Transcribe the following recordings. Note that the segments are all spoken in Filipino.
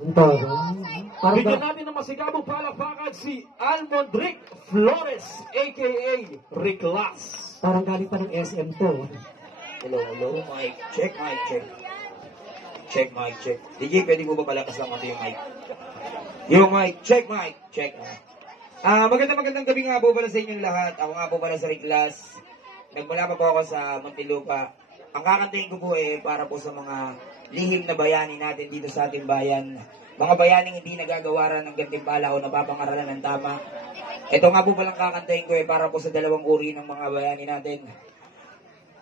Bigyan natin ng masigabong palakpakan si Almondric Flores, a.k.a. Riclas. Parang galing pa ng SM to. Hello, mic. Check, mic, check. Check, mic, check. DJ, pwede mo ba palakas lang ito yung mic? Yung mic, check, mic, check. Magandang gabi nga po pala sa inyong lahat. Ako nga po pala sa Riclas. Nagmula pa po ako sa Muntinlupa. Ang kakantahin ko po para po sa mga lihim na bayani natin dito sa ating bayan. Mga bayaning hindi nagagawaran ng gantimpala o napapangaralan ng tama. Ito nga po palang kakantahin ko para po sa dalawang uri ng mga bayani natin.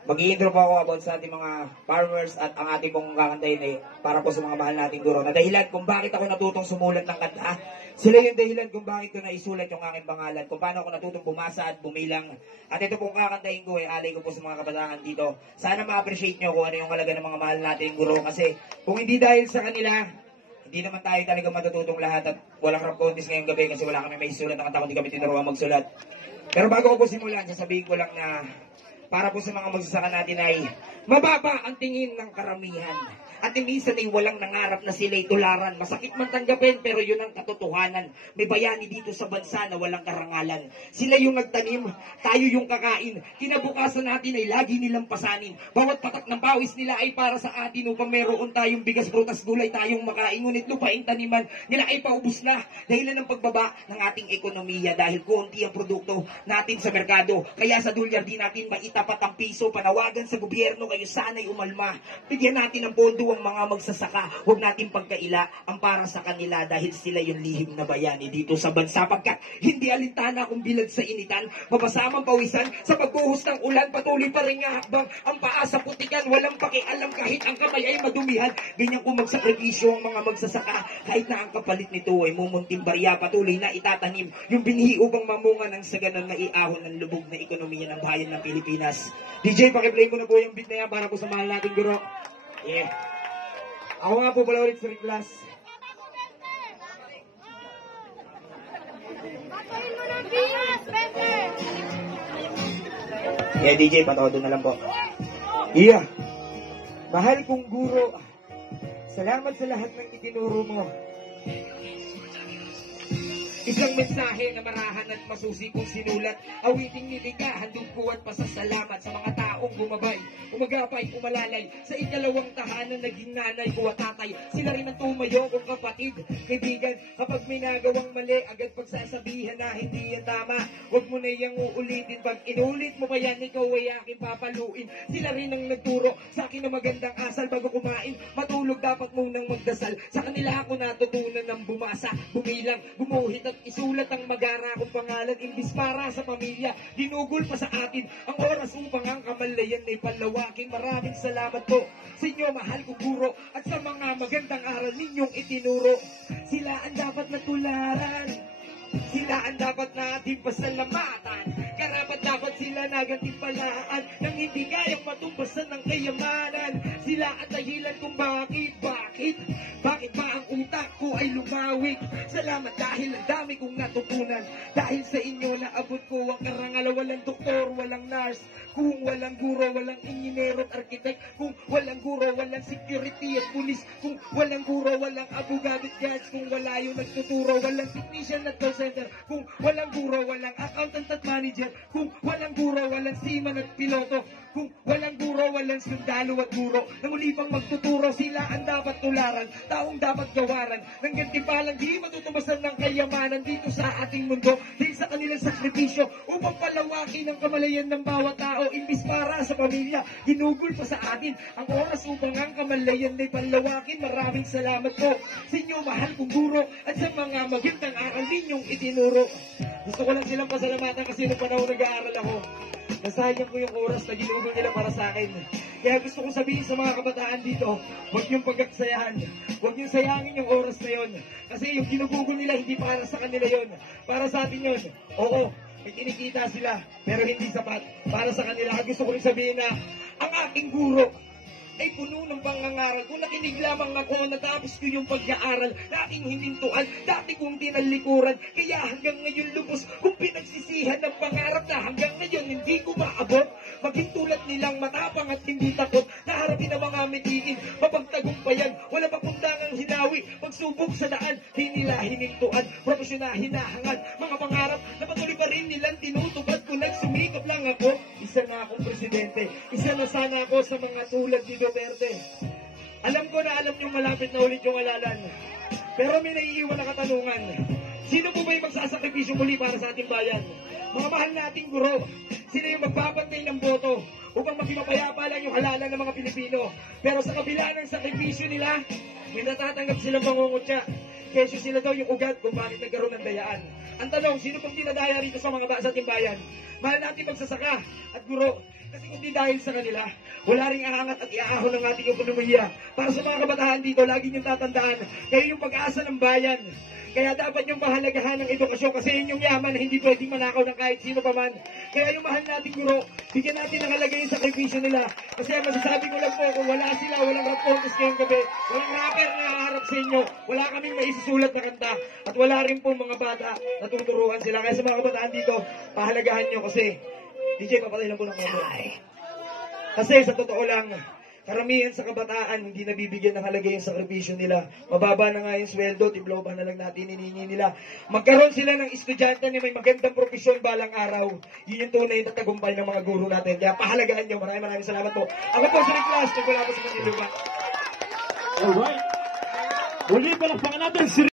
Mag-i-intro po ako about sa ating mga farmers at ang ating pong kakantahin para po sa mga mahal nating guro. Na dahilan kung bakit ako natutong sumulat ng kanta. Sila yung dahilan kung bakit ko naisulat yung aking pangalan. Kung paano ako natutong bumasa at bumilang. At ito pong kakantahin ko alay ko po sa mga kabataan dito. Sana ma-appreciate nyo kung ano yung halaga ng mga mahal nating guro. Kasi kung hindi dahil sa kanila, hindi naman tayo talaga matututong lahat at walang rap contest ngayong gabi kasi wala kami may sulat ng kanta, hindi kami tinuruan magsulat. Pero bago ko po simulan, sasabihin ko lang na para po sa mga magsasaka natin ay mababa ang tingin ng karamihan. At minsan ay walang nangarap na sila'y tularan. Masakit man tanggapin pero yun ang katotohanan. May bayani dito sa bansa na walang karangalan. Sila yung nagtanim, tayo yung kakain. Kinabukasan natin ay lagi nilang pasanin. Bawat patak ng pawis nila ay para sa atin upang meron tayong bigas, prutas, gulay tayong makain. Ngunit lupaing taniman nila ay paubos na dahilan ng pagbaba ng ating ekonomiya dahil konti ang produkto natin sa merkado. Kaya sa dolyar di natin maitapat ang piso. Panawagan sa gobyerno kayo sana'y umalma. Bigyan natin ng pondo ang mga magsasaka. Huwag natin pagkaila ang para sa kanila dahil sila yung lihim na bayani dito sa bansa. Pagkat hindi alintana kung bilad sa initan, mabasamang pawisan sa pagbuhos ng ulan, patuloy pa rin nga hakbang ang paa sa putikan. Walang pakialam kahit ang kamay ay madumihan. Ganyan kung magsakripisyo ang mga magsasaka kahit na ang kapalit nito ay mumunting barya. Patuloy na itatanim yung binhi upang mamunga ng saganan na iahon ng lubog na ekonomiya ng bayan ng Pilipinas. DJ, pakiplay mo na po yung beat na yan para po sa mahal nating guro. Yeah. Ako nga po pala ulit sa Riclas. Yeah, DJ, patodo na lang po. Yeah. Mahal kong guro, salamat sa lahat ng itinuro mo. Isang mensahe na marahan at masusi kong sinulat. Awiting nilikha, handog ko at pasasalamat sa mga taong bumabay, umagapay, umalalay. Sa ikalawang tahanan, naging nanay ko at tatay. Sila rin ang tumayo kong kapatid, kaibigan. Kapag may nagawang mali, agad pagsasabihan na hindi yan tama. Huwag mo na yung uulitin. Pag inulit mo pa yan, ikaw ay aking papaluin. Sila rin ang nagturo sa akin na magandang asal. Bago kumain, matulog dapat munang magdasal. Sa kanila ako natutunan ng bumasa, bumilang, gumuhit at isulat ang magara kong pangalan. Imbis para sa pamilya, dinugol pa sa atin ang oras upang ang kamalayan ay palawakin. Maraming salamat po sa inyo, mahal ko guro, at sa mga magandang aral ninyong itinuro. Sila ang dapat natularan, sila ang dapat natin pasalamatan. Karapat dapat sila nagantimpalaan nang hindi kayang matumbasan ng kayamanan. Sila ang dahilan kung bakit ba ang utak ko ay lumawig. Salamat dahil ang dami kong natutunan. Dahil sa inyo naabot ko ang karangalan. Walang doktor, walang nurse. Kung walang guro, walang inginero at arkitek. Kung walang guro, walang security at pulis. Kung walang guro, walang abogado at judge. Kung wala yung nagtuturo, walang technician at call center. Kung walang guro, walang accountant at manager. Kung walang guro, walang seaman at piloto. Kung walang guro, walang sundalo at guro. Nang muli pang magtuturo, sila ang dapat tularan. Taong dapat gawaran ng gantimpalang di matutubasan ng kayamanan dito sa ating mundo. Dahil sa kanilang sakripisyo upang palawakin ang kamalayan ng bawat tao. Imbis para sa pamilya, ginugol pa sa atin ang oras upang ang kamalayan ay palawakin. Maraming salamat po sa inyo, mahal kong guro, at sa mga magandang aral ninyong itinuro. Gusto ko lang silang pasalamatan kasi nung panahon nag-aaral ako, nasayang ko yung oras na ginugol nila para sa akin. Kaya gusto kong sabihin sa mga kabataan dito, huwag niyong pagkaksayahan. Huwag niyong sayangin yung oras na yon. Kasi yung ginugugol nila, hindi para sa kanila yon. Para sa atin yon. Oo, may kinikita sila, pero hindi sapat. Para sa kanila, gusto ko rin sabihin na ang aking guro, ay puno ng pangangaral. Kung nakinig lamang ako, natapos ko yung pag-aaral. Dating hinintuan, dati kong tinalikuran. Kaya hanggang ngayon lubos kung pinagsisihan ng pangarap na hanggang ngayon hindi ko maabot. Maging tulad nilang matapang at hindi takot. Naharapin ang mga mitiin, mapagtagumpayan. Wala pa kundangang hinawi, pagsubok sa daan. Di nila hinintuan, profesional hinahangad. Mga pangarap na patuloy pa rin nilang tinutupad. Kung nagsumikap lang ako, isa na akong presidente. Isa na sana ako sa mga tulad ni Duterte. Alam ko na alam niyong malapit na ulit yung halalan. Pero may naiiwan na katanungan. Sino po ba yung magsasakripisyo muli para sa ating bayan? Mga mahal nating guro, sino yung magpapantay ng boto upang maging mapayapa lang yung halalan ng mga Pilipino? Pero sa kabila ng sakripisyo nila, may natatanggap silang pangungutya. Kesyo sila daw yung ugat kung bakit nagkaroon ng dayaan. Ang tanong, sino pang dinadaya rito sa mga sa ating bayan? Mahal natin magsasaka at guro. Kasi kung di dahil sa kanila, wala ring aangat at iaahon ng ating ekonomiya. Para sa mga kabataan dito, lagi niyong tatandaan, kayo yung pag-asa ng bayan. Kaya dapat yung mahalagahan ng edukasyon kasi yun yung yaman na hindi pwedeng manakaw ng kahit sino pa man. Kaya yung mahal nating guro, bigyan natin ng halaga yung sakripisyo nila. Kasi ang masasabi ko lang po, kung wala sila, walang rap contest ngayong gabi, walang rapper na haharap sa inyo, wala kaming maisusulat na kanta, at wala rin po mga bata na tuturuan sila. Kaya sa mga kabataan dito, pahalagahan nyo kasi, DJ, papatay lang po ng kamay. Kasi sa totoo lang, karamihan sa kabataan, hindi nabibigyan ng halaga yung sakripisyo nila. Mababa na nga yung sweldo, tibloba na lang natin hinihingi nila. Magkaroon sila ng estudyante na may magandang profesyon balang araw. Yun yung tunay na tagumpay ng mga guro natin. Kaya pahalagahan nyo. Maraming salamat po. Ako po si Rick Class, nagwala po sa Manila. Alright. Uli pa lang natin si